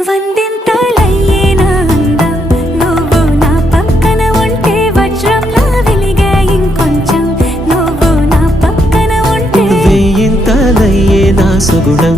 వందింతలయ్యేనా అందం నువ్వు నా పక్కన ఉంటే వజ్రంలా వెలిగే ఇంకొంచెం నువ్వు నా పక్కన ఉంటే వేయింతలయ్యేనా సుగుణం